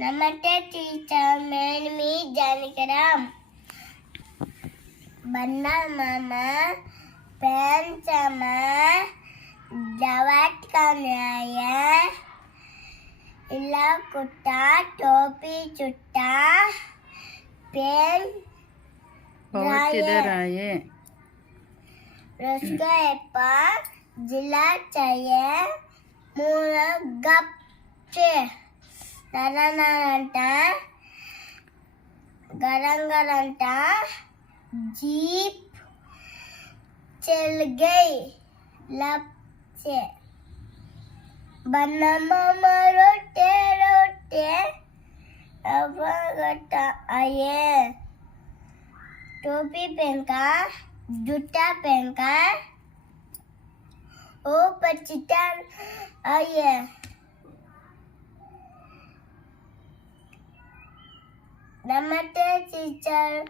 नमस्ते टीचर, मैं जानकराम। बन्ना मामा pen sama jawat kanaya ila kuta topi चुट्टा पेन बहुत किधर आए रसका एप्पा जिला चाहिए मूल गप्पे नरनरंटा गरंगरंटा जीप चल गई लब से बन्ना मामा रोटे रोटे अब गटा आए टोपी पहनका जूता पहनका ओ पचिता आए नमस्ते टीचर।